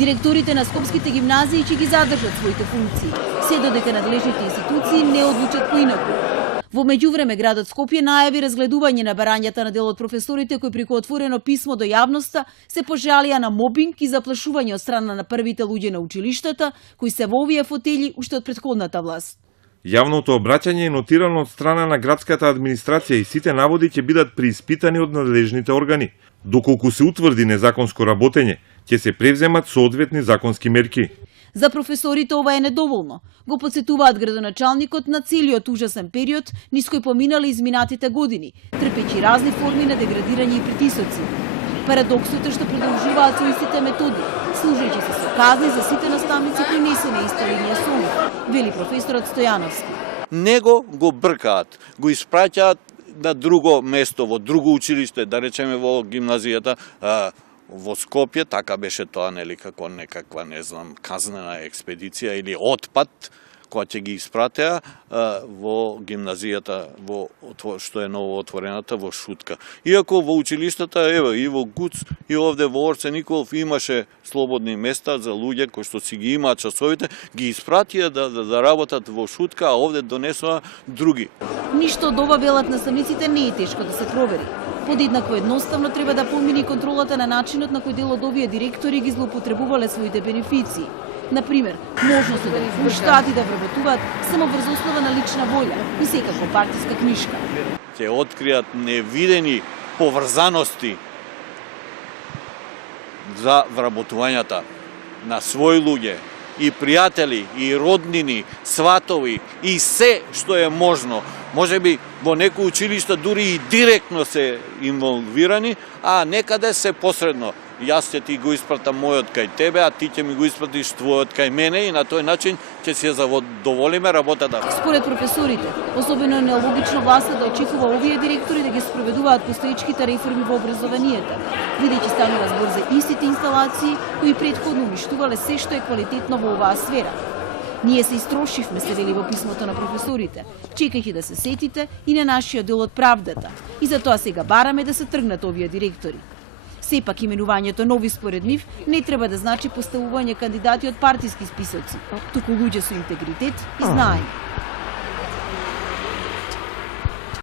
Директорите на скопските гимназии ќе ги задржат своите функции, се додека надлежните институции не одлучат поинаку. Во меѓувреме градот Скопје најави разгледување на барањата на дел од професорите кои преку отворено писмо до јавноста се пожалија на мобинг и заплашување од страна на првите луѓе на училиштата кои се во овие фотели уште од претходната власт. Јавното обраќање е нотирано од страна на градската администрација и сите наводи ќе бидат преиспитани од надлежните органи. Доколку се утврди незаконско работење, ќе се превземат соодветни законски мерки. За професорите ова е недоволно, го подсетуваат градоначалникот на целиот ужасен период низ кој поминали изминатите години, трпејќи разни форми на деградирање и притисоци. Парадоксот е што продолжуваат со истите методи, служејќи се со казни за сите наставници кои не се на иста линија со нив, вели професорот Стојановски. Него го бркаат, го испраќаат на друго место, во друго училиште, да речеме во гимназијата, во Скопје, така беше тоа, нели, како некаква, не знам, казнена експедиција или отпад, која ќе ги испратеа во гимназијата, што е ново отворената во Шутка. Иако во училиштата, ево, и во Гуц, и овде во Орце Николов имаше слободни места за луѓе кои што си ги имаат часовите, ги испратија да работат во Шутка, а овде донесоа други. Ништо од ова, велат наставниците, не е тешко да се провери. Подеднакво едноставно треба да помине контролата на начинот на кој дел од овие директори ги злоупотребувале своите бенефиции. Например, можност да ги пуштаат и да вработуваат само врз основа на лична волја и секако партиска книшка. Ќе откријат невидени поврзаности за вработувањата на своји луѓе, и пријатели, и роднини, сватови, и се што е можно. Може би во некои училишта дури и директно се инволвирани, а некаде се посредно. Јас ќе ти го испратам мојот кај тебе, а ти ќе ми го испратиш твојот кај мене и на тој начин ќе се задоволиме работата. Според професорите, особено е нелогично власта да очекува овие директори да ги спроведуваат постоечките реформи во образованието, бидејќи станува збор за истите инсталации кои претходно уништувале се што е квалитетно во оваа сфера. Ние се истрошивме, се вели во писмото на професорите, чекајќи да се сетите и на нашиот дел од правдата. И затоа сега бараме да се тргнат овие директори. Сепак именувањето нови според нив не треба да значи поставување кандидати од партиски списоци, туку луѓе со интегритет и знаење.